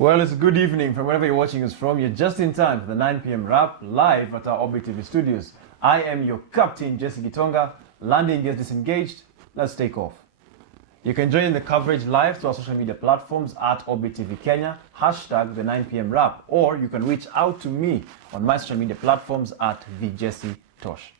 Well, it's good evening from wherever you're watching us from. You're just in time for the 9 p.m. wrap live at our Orbit TV studios. I am your captain, Jesse Gitonga. Landing gears disengaged. Let's take off. You can join in the coverage live through our social media platforms at Orbit TV Kenya, hashtag the 9 p.m. wrap, or you can reach out to me on my social media platforms at @VJesseTosh.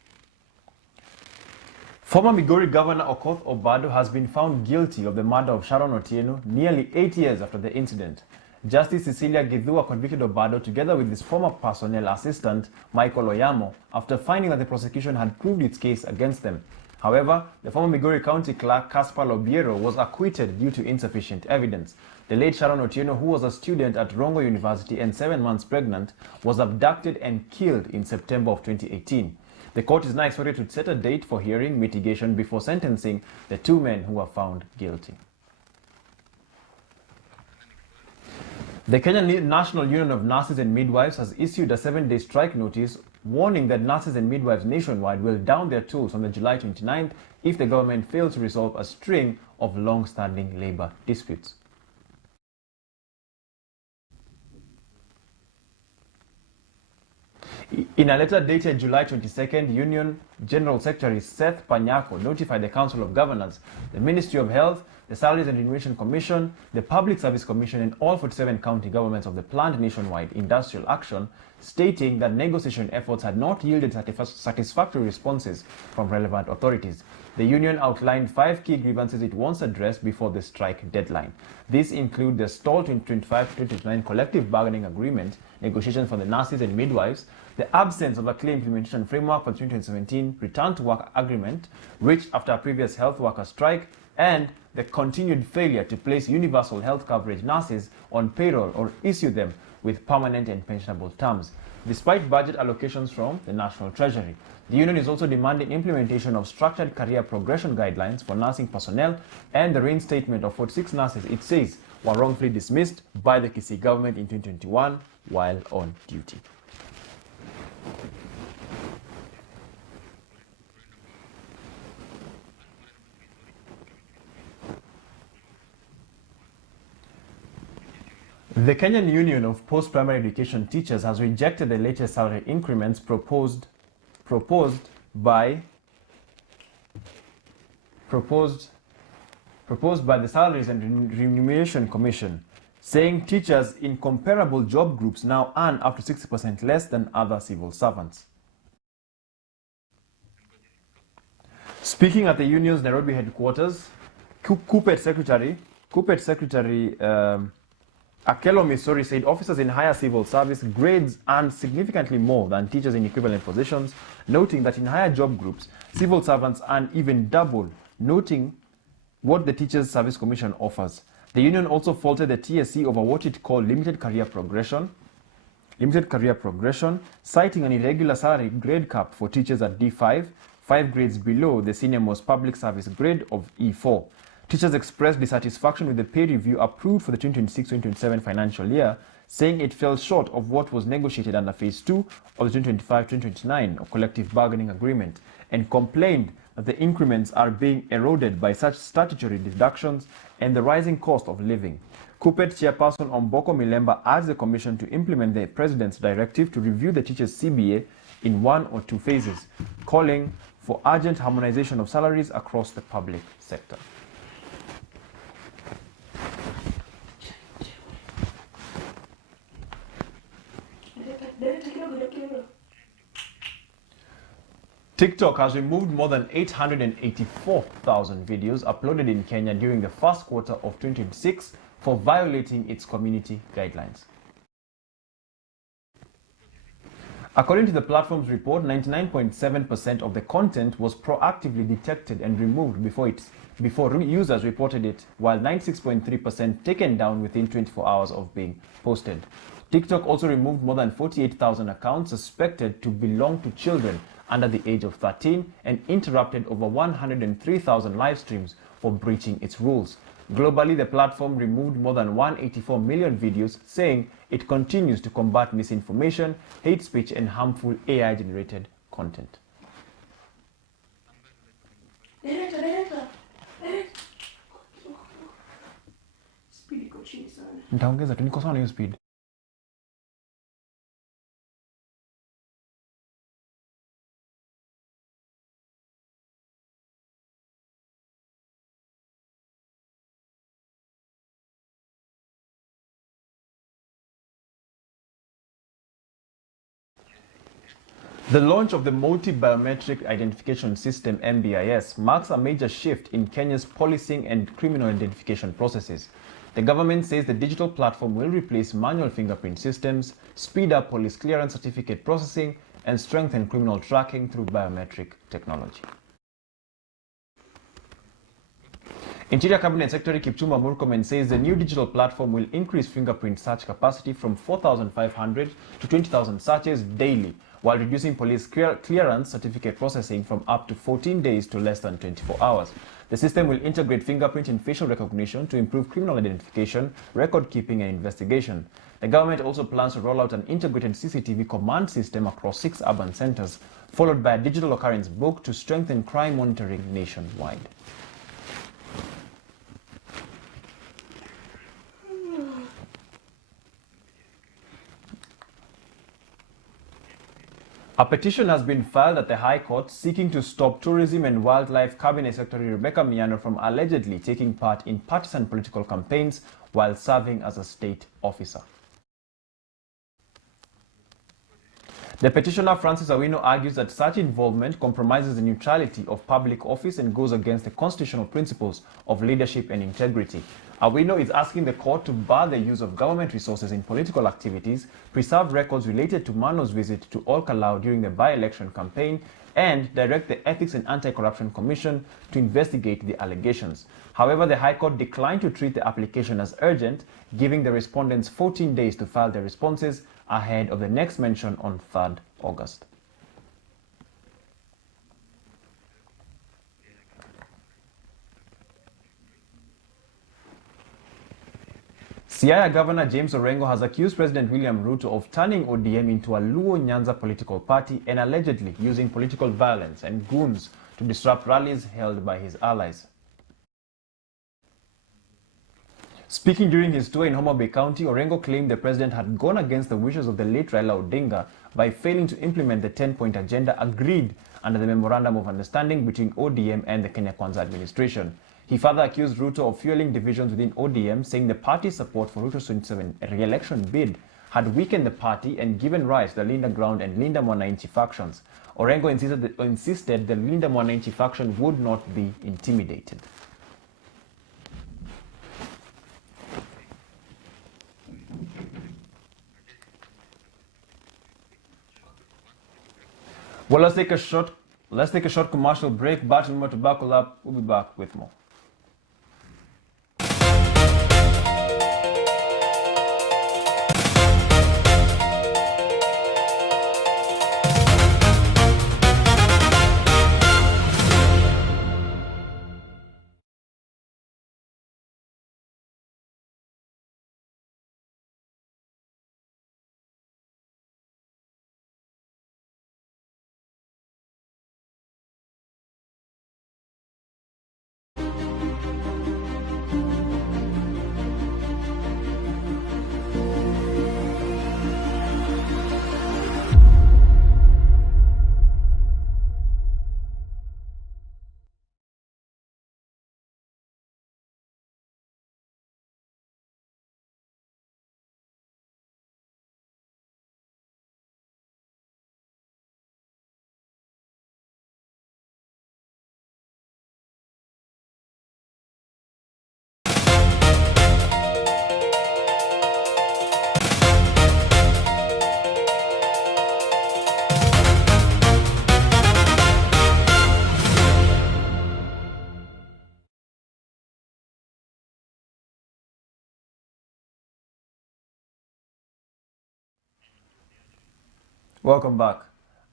Former Migori Governor Okoth Obado has been found guilty of the murder of Sharon Otieno nearly 8 years after the incident. Justice Cecilia Githua convicted Obado together with his former personnel assistant, Michael Oyamo, after finding that the prosecution had proved its case against them. However, the former Migori County Clerk, Caspar Lobiero, was acquitted due to insufficient evidence. The late Sharon Otieno, who was a student at Rongo University and 7 months pregnant, was abducted and killed in September of 2018. The court is now expected to set a date for hearing mitigation before sentencing the two men who were found guilty. The Kenya National Union of Nurses and Midwives has issued a 7-day strike notice warning that nurses and midwives nationwide will down their tools on the July 29th if the government fails to resolve a string of long-standing labor disputes. In a letter dated July 22nd, Union General Secretary Seth Panyako notified the Council of Governors, the Ministry of Health, the Salaries and Remuneration Commission, the Public Service Commission, and all 47 county governments of the planned nationwide industrial action, stating that negotiation efforts had not yielded satisfactory responses from relevant authorities. The union outlined 5 key grievances it wants addressed before the strike deadline. These include the stalled 2025-2029 collective bargaining agreement, negotiations for the nurses and midwives, the absence of a clear implementation framework for the 2017 return to work agreement reached after a previous health worker strike, and the continued failure to place universal health coverage nurses on payroll or issue them with permanent and pensionable terms. Despite budget allocations from the National Treasury, the union is also demanding implementation of structured career progression guidelines for nursing personnel and the reinstatement of 46 nurses it says were wrongfully dismissed by the Kisii government in 2021 while on duty. The Kenyan Union of Post-Primary Education Teachers has rejected the latest salary increments proposed by the Salaries and Remuneration Commission, saying teachers in comparable job groups now earn up to 60% less than other civil servants. Speaking at the union's Nairobi headquarters, KUPPET Secretary Akelo Misori said officers in higher civil service grades earn significantly more than teachers in equivalent positions, noting that in higher job groups, civil servants earn even double, noting what the Teachers Service Commission offers. The union also faulted the TSC over what it called limited career progression, citing an irregular salary grade cap for teachers at D5, 5 grades below the senior-most public service grade of E4. Teachers expressed dissatisfaction with the pay review approved for the 2026-2027 financial year, saying it fell short of what was negotiated under Phase 2 of the 2025-2029 collective bargaining agreement, and complained that the increments are being eroded by such statutory deductions and the rising cost of living. KUPPET chairperson Omboko Milemba urged the Commission to implement the President's directive to review the teachers' CBA in 1 or 2 phases, calling for urgent harmonization of salaries across the public sector. TikTok has removed more than 884,000 videos uploaded in Kenya during the first quarter of 2026 for violating its community guidelines. According to the platform's report, 99.7% of the content was proactively detected and removed before users reported it, while 96.3% taken down within 24 hours of being posted. TikTok also removed more than 48,000 accounts suspected to belong to children under the age of 13 and interrupted over 103,000 live streams for breaching its rules. Globally, the platform removed more than 184 million videos, saying it continues to combat misinformation, hate speech, and harmful AI-generated content. Speedy coaching sana. Nitaongeza tu, niko sawa na hiyo speed. The launch of the Multi-Biometric Identification System (MBIS) marks a major shift in Kenya's policing and criminal identification processes. The government says the digital platform will replace manual fingerprint systems, speed up police clearance certificate processing, and strengthen criminal tracking through biometric technology. Interior Cabinet Secretary Kipchumba Murkomen says the new digital platform will increase fingerprint search capacity from 4,500 to 20,000 searches daily, while reducing police clearance certificate processing from up to 14 days to less than 24 hours. The system will integrate fingerprint and facial recognition to improve criminal identification, record keeping, and investigation. The government also plans to roll out an integrated CCTV command system across 6 urban centers, followed by a digital occurrence book to strengthen crime monitoring nationwide. A petition has been filed at the High Court seeking to stop Tourism and Wildlife Cabinet Secretary Rebecca Miano from allegedly taking part in partisan political campaigns while serving as a state officer. The petitioner Francis Awino argues that such involvement compromises the neutrality of public office and goes against the constitutional principles of leadership and integrity. Awino is asking the court to bar the use of government resources in political activities, preserve records related to Mano's visit to Olkalau during the by-election campaign, and direct the Ethics and Anti-Corruption Commission to investigate the allegations. However, the High Court declined to treat the application as urgent, giving the respondents 14 days to file their responses ahead of the next mention on 3rd August. Siaya Governor James Orengo has accused President William Ruto of turning ODM into a Luo Nyanza political party and allegedly using political violence and goons to disrupt rallies held by his allies. Speaking during his tour in Homa Bay County, Orengo claimed the president had gone against the wishes of the late Raila Odinga by failing to implement the 10-point agenda agreed under the Memorandum of Understanding between ODM and the Kenya Kwanza administration. He further accused Ruto of fueling divisions within ODM, saying the party's support for Ruto's 27 re-election bid had weakened the party and given rise to the Linda Ground and Linda Mwananchi factions. Orengo insisted the Linda Mwananchi faction would not be intimidated. Well, let's take a short commercial break. But remember to buckle up. We'll be back with more. Welcome back.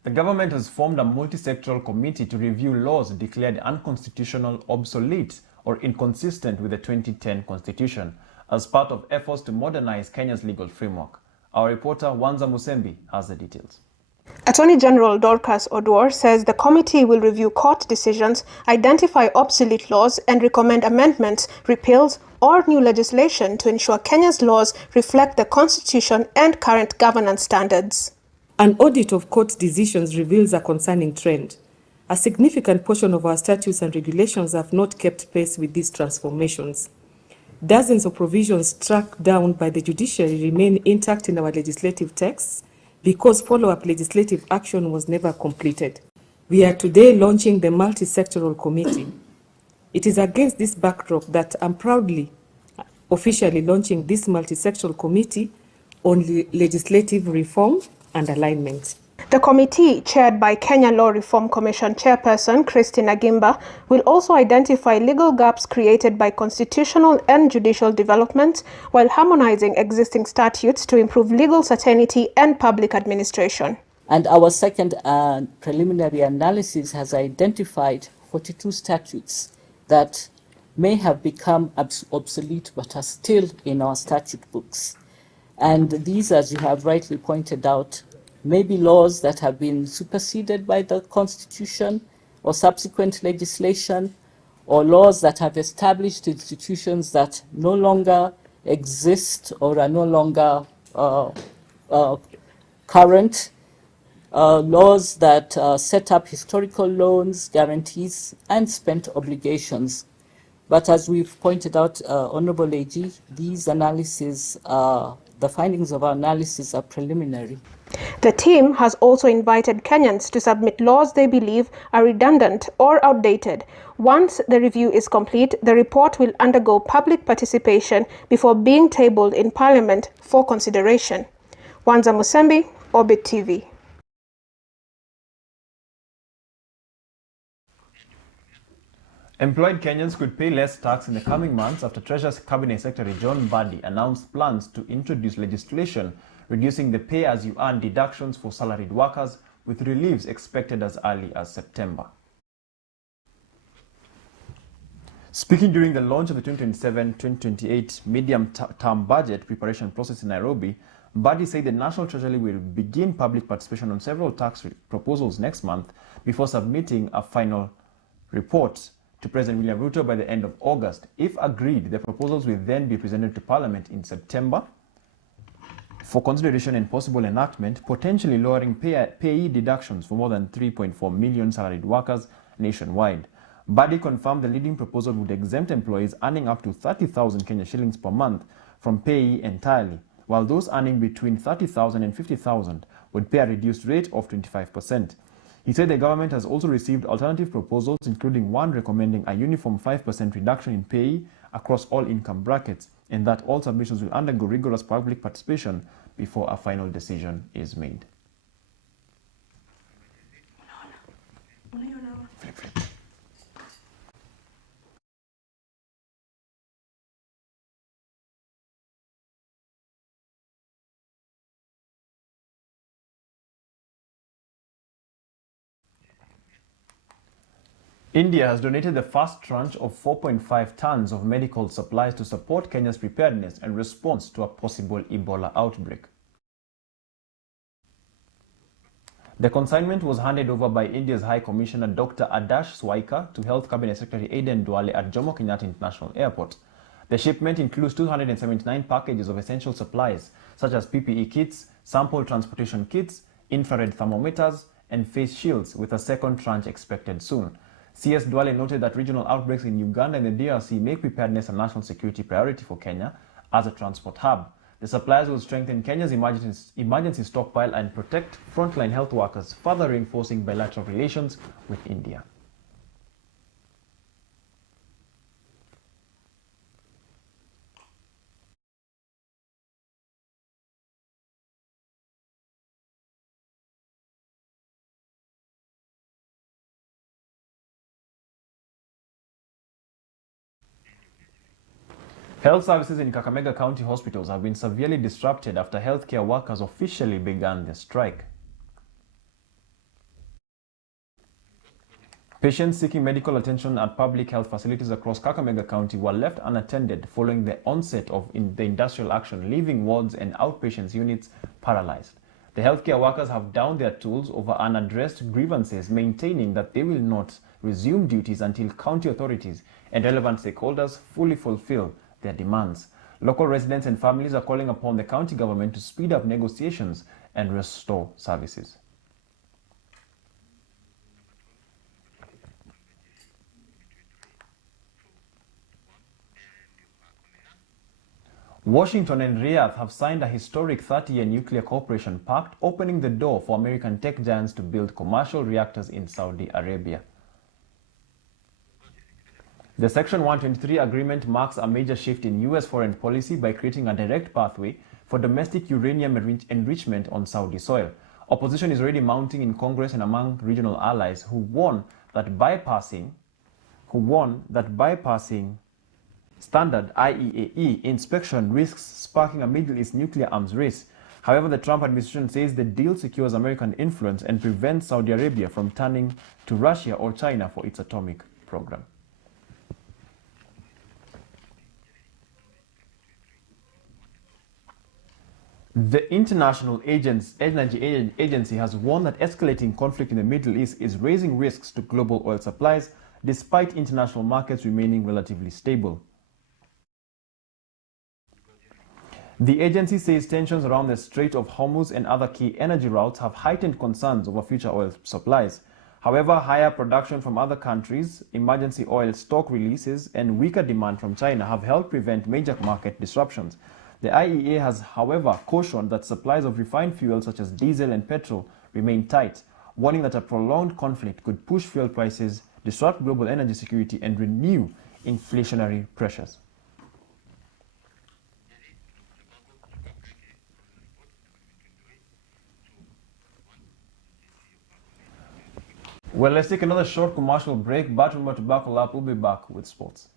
The government has formed a multi-sectoral committee to review laws declared unconstitutional, obsolete, or inconsistent with the 2010 Constitution as part of efforts to modernize Kenya's legal framework. Our reporter Wanza Musembi has the details. Attorney General Dorcas Oduor says the committee will review court decisions, identify obsolete laws, and recommend amendments, repeals, or new legislation to ensure Kenya's laws reflect the Constitution and current governance standards. An audit of court decisions reveals a concerning trend. A significant portion of our statutes and regulations have not kept pace with these transformations. Dozens of provisions struck down by the judiciary remain intact in our legislative texts because follow-up legislative action was never completed. We are today launching the Multi-Sectoral Committee. It is against this backdrop that I'm proudly officially launching this Multi-Sectoral Committee on legislative reform and alignment. The committee, chaired by Kenya Law Reform Commission Chairperson Christine Agimba, will also identify legal gaps created by constitutional and judicial developments while harmonizing existing statutes to improve legal certainty and public administration. And our second preliminary analysis has identified 42 statutes that may have become obsolete but are still in our statute books. And these, as you have rightly pointed out, may be laws that have been superseded by the Constitution or subsequent legislation, or laws that have established institutions that no longer exist or are no longer current, laws that set up historical loans, guarantees, and spent obligations. But as we've pointed out, Honorable AG, these analyses, the findings of our analysis are preliminary. The team has also invited Kenyans to submit laws they believe are redundant or outdated. Once the review is complete, the report will undergo public participation before being tabled in Parliament for consideration. Wanza Musembi, Orbit TV. Employed Kenyans could pay less tax in the coming months after Treasury Cabinet Secretary John Mbadi announced plans to introduce legislation reducing the pay-as-you-earn deductions for salaried workers, with reliefs expected as early as September. Speaking during the launch of the 2027-2028 medium-term budget preparation process in Nairobi, Mbadi said the National Treasury will begin public participation on several tax proposals next month before submitting a final report to President William Ruto by the end of August. If agreed, the proposals will then be presented to Parliament in September for consideration and possible enactment, potentially lowering payee deductions for more than 3.4 million salaried workers nationwide. Mbadi confirmed the leading proposal would exempt employees earning up to 30,000 Kenya shillings per month from payee entirely, while those earning between 30,000 and 50,000 would pay a reduced rate of 25%. He said the government has also received alternative proposals, including one recommending a uniform 5% reduction in pay across all income brackets, and that all submissions will undergo rigorous public participation before a final decision is made. India has donated the first tranche of 4.5 tons of medical supplies to support Kenya's preparedness and response to a possible Ebola outbreak. The consignment was handed over by India's High Commissioner Dr. Adarsh Swaikar to Health Cabinet Secretary Aden Duale at Jomo Kenyatta International Airport. The shipment includes 279 packages of essential supplies such as PPE kits, sample transportation kits, infrared thermometers, and face shields, with a second tranche expected soon. CS Duale noted that regional outbreaks in Uganda and the DRC make preparedness a national security priority for Kenya as a transport hub. The supplies will strengthen Kenya's emergency stockpile and protect frontline health workers, further reinforcing bilateral relations with India. Health services in Kakamega County hospitals have been severely disrupted after healthcare workers officially began their strike. Patients seeking medical attention at public health facilities across Kakamega County were left unattended following the onset of the industrial action, leaving wards and outpatients units paralyzed. The healthcare workers have downed their tools over unaddressed grievances, maintaining that they will not resume duties until county authorities and relevant stakeholders fully fulfill their demands. Local residents and families are calling upon the county government to speed up negotiations and restore services. Washington and Riyadh have signed a historic 30-year nuclear cooperation pact, opening the door for American tech giants to build commercial reactors in Saudi Arabia. The Section 123 agreement marks a major shift in U.S. foreign policy by creating a direct pathway for domestic uranium enrichment on Saudi soil. Opposition is already mounting in Congress and among regional allies who warn that bypassing standard IAEA inspection risks sparking a Middle East nuclear arms race. However, the Trump administration says the deal secures American influence and prevents Saudi Arabia from turning to Russia or China for its atomic program. The International Energy Agency has warned that escalating conflict in the Middle East is raising risks to global oil supplies, despite international markets remaining relatively stable. The agency says tensions around the Strait of Hormuz and other key energy routes have heightened concerns over future oil supplies. However, higher production from other countries, emergency oil stock releases, and weaker demand from China have helped prevent major market disruptions. The IEA has, however, cautioned that supplies of refined fuels such as diesel and petrol remain tight, warning that a prolonged conflict could push fuel prices, disrupt global energy security, and renew inflationary pressures. Well, let's take another short commercial break, but remember to buckle up. We'll be back with sports.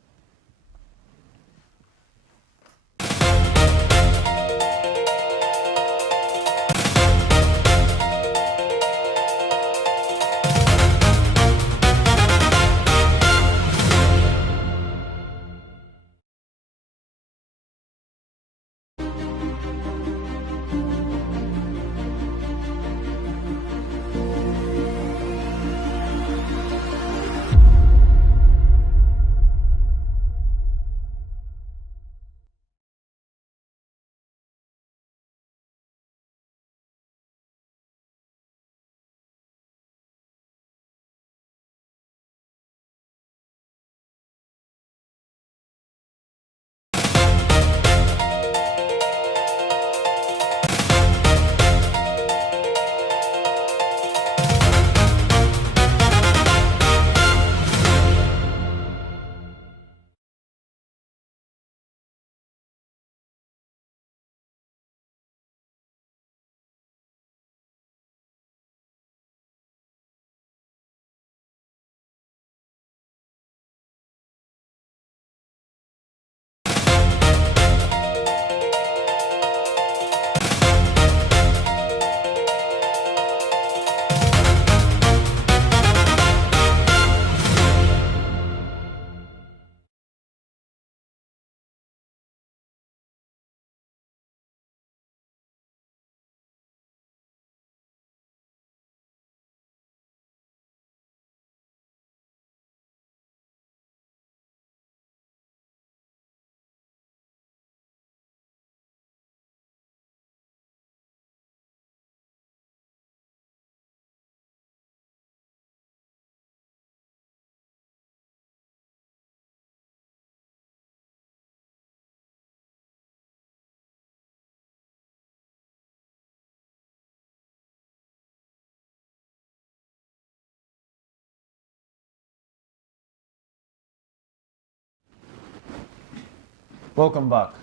Welcome back.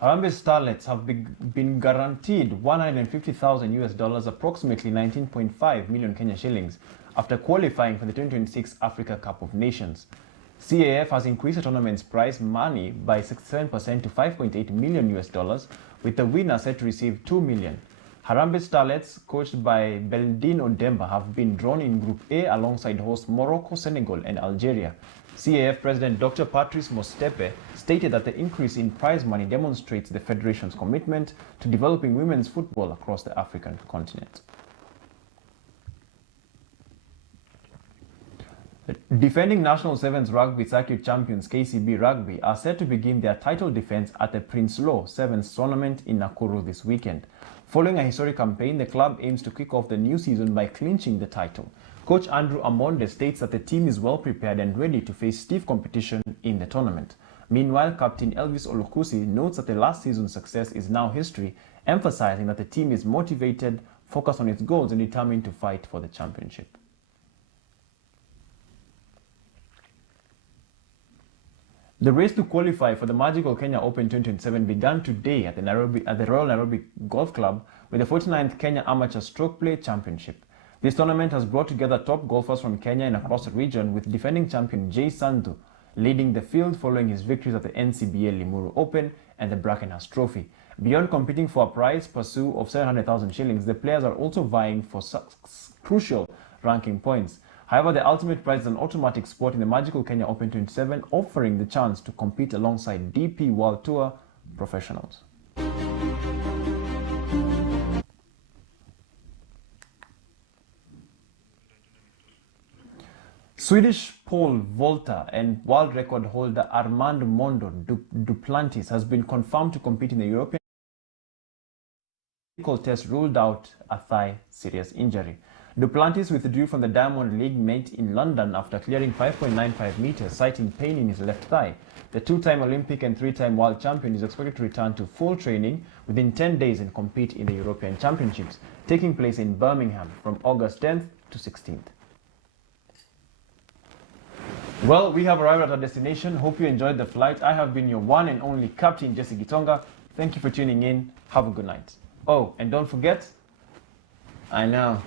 Harambee Starlets have been guaranteed 150,000 US dollars, approximately 19.5 million Kenya shillings, after qualifying for the 2026 Africa Cup of Nations. CAF has increased the tournament's prize money by 67% to 5.8 million US dollars, with the winner set to receive 2 million. Harambee Starlets, coached by Beldin Odemba, have been drawn in Group A alongside hosts Morocco, Senegal, and Algeria. CAF President Dr. Patrice Motsepe stated that the increase in prize money demonstrates the Federation's commitment to developing women's football across the African continent. Defending National Sevens Rugby Circuit champions KCB Rugby are set to begin their title defense at the Prince Law Sevens tournament in Nakuru this weekend. Following a historic campaign, the club aims to kick off the new season by clinching the title. Coach Andrew Amonde states that the team is well prepared and ready to face stiff competition in the tournament. Meanwhile, Captain Elvis Olukusi notes that the last season's success is now history, emphasizing that the team is motivated, focused on its goals, and determined to fight for the championship. The race to qualify for the Magical Kenya Open 2027 began today at the Royal Nairobi Golf Club with the 49th Kenya Amateur Stroke Play Championship. This tournament has brought together top golfers from Kenya and across the region, with defending champion Jay Sandu leading the field following his victories at the NCBA Limuru Open and the Brackenhurst Trophy. Beyond competing for a prize pursuit of 700,000 shillings, the players are also vying for crucial ranking points. However, the ultimate prize is an automatic spot in the Magical Kenya Open 27, offering the chance to compete alongside DP World Tour professionals. Swedish pole vaulter and world record holder Armand Mondo Duplantis has been confirmed to compete in the European medical test ruled out a thigh serious injury. Duplantis withdrew from the Diamond League meet in London after clearing 5.95 meters, citing pain in his left thigh. The two-time Olympic and three-time world champion is expected to return to full training within 10 days and compete in the European Championships, taking place in Birmingham from August 10th to 16th. Well, we have arrived at our destination. Hope you enjoyed the flight. I have been your one and only Captain Jesse Gitonga. Thank you for tuning in. Have a good night. Oh, and don't forget, I know,